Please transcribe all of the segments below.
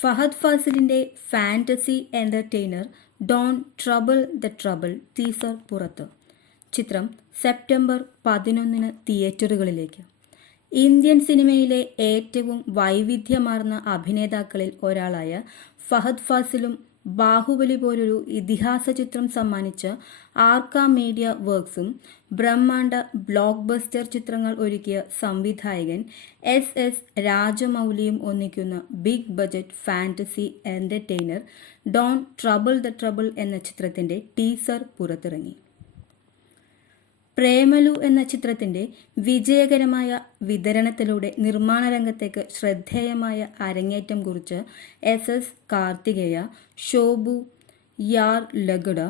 ഫഹദ് ഫാസിലിൻ്റെ fantasy entertainer don't trouble the trouble teaser പുറത്ത്. ചിത്രം സെപ്റ്റംബർ 11 തിയേറ്ററുകളിലേക്ക്. ഇന്ത്യൻ സിനിമയിലെ ഏറ്റവും വൈവിധ്യമാർന്ന അഭിനേതാക്കളിൽ ഒരാളായ ഫഹദ് ഫാസിലും ബാഹുബലി പോലൊരു ഇതിഹാസ ചിത്രം സമ്മാനിച്ച ആർക്ക മീഡിയ വർക്ക്സും ബ്രഹ്മാണ്ഡ ബ്ലോക്ക് ബസ്റ്റർ ചിത്രങ്ങൾ ഒരുക്കിയ സംവിധായകൻ എസ് രാജമൗലിയും ഒന്നിക്കുന്ന big budget fantasy entertainer don't trouble the trouble എന്ന ചിത്രത്തിൻ്റെ ടീസർ പുറത്തിറങ്ങി. പ്രേമലു എന്ന ചിത്രത്തിൻ്റെ വിജയകരമായ വിതരണത്തിലൂടെ നിർമ്മാണ രംഗത്തേക്ക് ശ്രദ്ധേയമായ അരങ്ങേറ്റം കുറിച്ച് എസ് കാർത്തികേയ, ശോഭു യാർ ലഗഡ,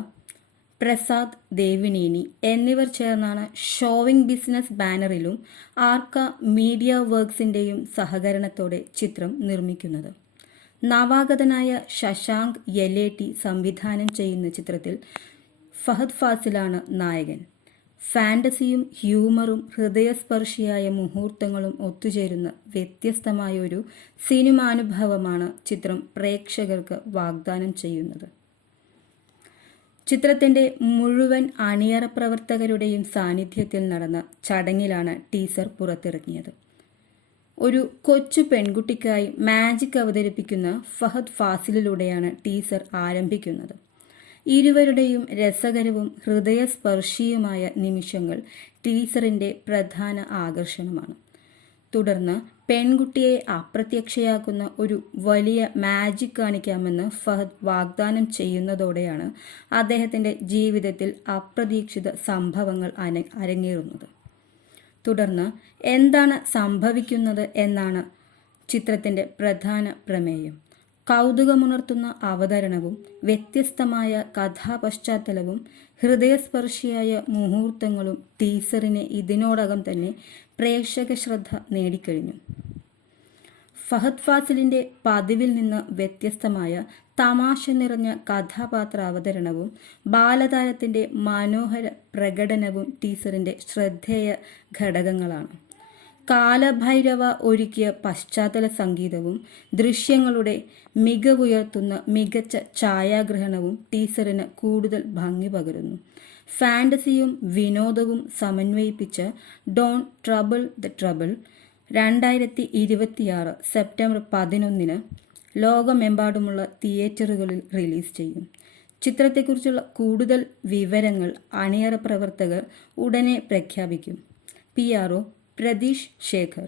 പ്രസാദ് ദേവിനേനി എന്നിവർ ചേർന്നാണ് ഷോവിംഗ് ബിസിനസ് ബാനറിലും ആർക്ക മീഡിയ വർക്ക്സിൻ്റെയും സഹകരണത്തോടെ ചിത്രം നിർമ്മിക്കുന്നത്. നവാഗതനായ ശശാങ്ക് യെലേട്ടി സംവിധാനം ചെയ്യുന്ന ചിത്രത്തിൽ ഫഹദ് ഫാസിലാണ് നായകൻ. ഫാൻറ്റസിയും ഹ്യൂമറും ഹൃദയസ്പർശിയായ മുഹൂർത്തങ്ങളും ഒത്തുചേരുന്ന വ്യത്യസ്തമായ ഒരു സിനിമാനുഭവമാണ് ചിത്രം പ്രേക്ഷകർക്ക് വാഗ്ദാനം ചെയ്യുന്നത്. ചിത്രത്തിൻ്റെ മുഴുവൻ അണിയറ പ്രവർത്തകരുടെയും സാന്നിധ്യത്തിൽ നടന്ന ചടങ്ങിലാണ് ടീസർ പുറത്തിറങ്ങിയത്. ഒരു കൊച്ചു പെൺകുട്ടിക്കായി മാജിക് അവതരിപ്പിക്കുന്ന ഫഹദ് ഫാസിലിലൂടെയാണ് ടീസർ ആരംഭിക്കുന്നത്. ഇരുവരുടെയും രസകരവും ഹൃദയസ്പർശിയുമായ നിമിഷങ്ങൾ ടീസറിൻ്റെ പ്രധാന ആകർഷണമാണ്. തുടർന്ന് പെൺകുട്ടിയെ അപ്രത്യക്ഷയാക്കുന്ന ഒരു വലിയ മാജിക് കാണിക്കാമെന്ന് ഫഹദ് വാഗ്ദാനം ചെയ്യുന്നതോടെയാണ് അദ്ദേഹത്തിൻ്റെ ജീവിതത്തിൽ അപ്രതീക്ഷിത സംഭവങ്ങൾ അരങ്ങേറുന്നത്. തുടർന്ന് എന്താണ് സംഭവിക്കുന്നത് എന്നാണ് ചിത്രത്തിൻ്റെ പ്രധാന പ്രമേയം. കൗതുകമുണർത്തുന്ന അവതരണവും വ്യത്യസ്തമായ കഥാപശ്ചാത്തലവും ഹൃദയസ്പർശിയായ മുഹൂർത്തങ്ങളും ടീസറിനെ ഇതിനോടകം തന്നെ പ്രേക്ഷക ശ്രദ്ധ നേടിക്കഴിഞ്ഞു. ഫഹദ് ഫാസിലിൻ്റെ പതിവിൽ നിന്ന് വ്യത്യസ്തമായ തമാശ നിറഞ്ഞ കഥാപാത്ര അവതരണവും ബാലതാരത്തിൻ്റെ മനോഹര പ്രകടനവും ടീസറിൻ്റെ ശ്രദ്ധേയ ഘടകങ്ങളാണ്. കാലഭൈരവ ഒരുക്കിയ പശ്ചാത്തല സംഗീതവും ദൃശ്യങ്ങളുടെ മികവുയർത്തുന്ന മികച്ച ഛായാഗ്രഹണവും ടീസറിന് കൂടുതൽ ഭംഗി പകരുന്നു. ഫാൻറ്റസിയും വിനോദവും സമന്വയിപ്പിച്ച don't trouble the trouble 2026 September 11 ലോകമെമ്പാടുമുള്ള തിയേറ്ററുകളിൽ റിലീസ് ചെയ്യും. ചിത്രത്തെക്കുറിച്ചുള്ള കൂടുതൽ വിവരങ്ങൾ അണിയറ പ്രവർത്തകർ ഉടനെ പ്രഖ്യാപിക്കും. PRO പ്രതീഷ് ശേഖർ.